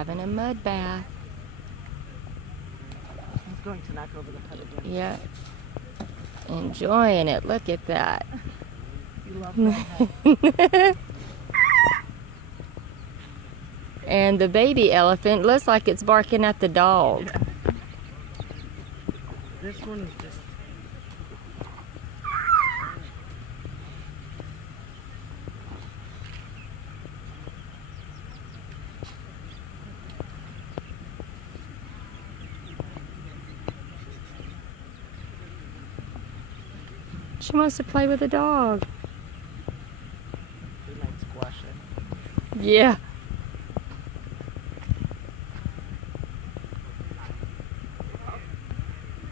having a mud bath. He's going to knock over the hut again. Yeah. Enjoying it. Look at that. You love that hut. And the baby elephant looks like it's barking at the dog. Yeah. This one is just... She wants to play with the dog. He likes squashing. Yeah.